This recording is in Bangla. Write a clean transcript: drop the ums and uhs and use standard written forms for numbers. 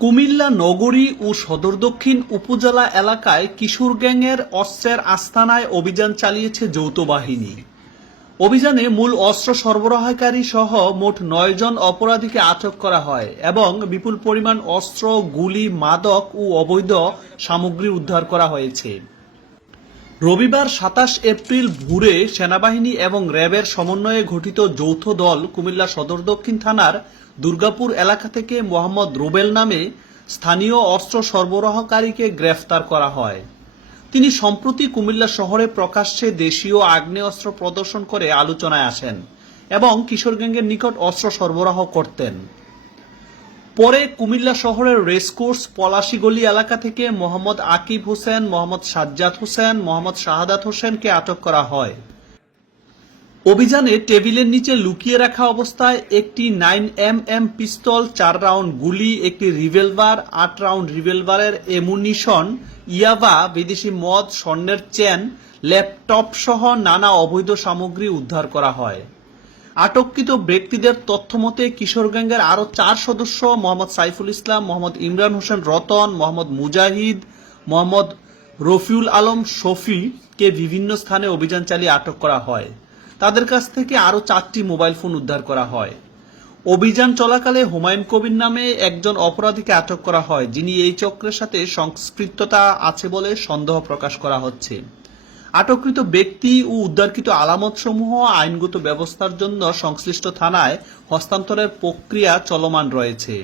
কুমিল্লা নগরী ও সদর দক্ষিণ উপজেলা এলাকায় কিশোর গ্যাংয়ের অস্ত্রের আস্তানায় অভিযান চালিয়েছে যৌথ বাহিনী। অভিযানে মূল অস্ত্র সরবরাহকারী সহ মোট ৯ জন অপরাধীকে আটক করা হয় এবং বিপুল পরিমাণ অস্ত্র, গুলি, মাদক ও অবৈধ সামগ্রী উদ্ধার করা হয়েছে। রবিবার ২৭ এপ্রিল ভোরে সেনাবাহিনী এবং র্যাবের সমন্বয়ে গঠিত যৌথ দল কুমিল্লা সদর দক্ষিণ থানার দুর্গাপুর এলাকা থেকে মোহাম্মদ রুবেল নামে স্থানীয় অস্ত্র সরবরাহকারীকে গ্রেফতার করা হয়। তিনি সম্প্রতি কুমিল্লা শহরে প্রকাশ্যে দেশীয় আগ্নেয়াস্ত্র প্রদর্শন করে আলোচনায় আসেন এবং কিশোর গ্যাংয়ের নিকট অস্ত্র সরবরাহ করতেন। পরে কুমিল্লা শহরের রেসকোর্স পলাশীগলি এলাকা থেকে মোহাম্মদ আকিব হোসেন, মোহাম্মদ সাজ্জাদ হোসেন, মোহাম্মদ শাহাদাত হোসেনকে আটক করা হয়। অভিযানে টেবিলের নিচে লুকিয়ে রাখা অবস্থায় একটি 9mm পিস্তল, 4 রাউন্ড গুলি, একটি রিভলভার, 8 রাউন্ড রিভলভারের এমুনিশন, ইয়াবা, বিদেশি মদ, স্বর্ণের চেন, ল্যাপটপ সহ নানা অবৈধ সামগ্রী উদ্ধার করা হয়। আটককৃত ব্যক্তিদের তথ্যমতে কিশোর গ্যাংয়ের আরও 4 সদস্য মোহাম্মদ সাইফুল ইসলাম, মোহাম্মদ ইমরান হোসেন রতন, মোহাম্মদ মুজাহিদ, মোহাম্মদ রফিউল আলম শফিকে বিভিন্ন স্থানে অভিযান চালিয়ে আটক করা হয়। তাদের কাছ থেকে আরও 4টি মোবাইল ফোন উদ্ধার করা হয়। অভিযান চলাকালে হুমায়ুন কবির নামে একজন অপরাধীকে আটক করা হয়, যিনি এই চক্রের সাথে সংশ্লিষ্টতা আছে বলে সন্দেহ প্রকাশ করা হচ্ছে। আটককৃত ব্যক্তি ও উদ্ধারকৃত আলামতসমূহ আইনগত ব্যবস্থার জন্য সংশ্লিষ্ট থানায় হস্তান্তরের প্রক্রিয়া চলমান রয়েছে।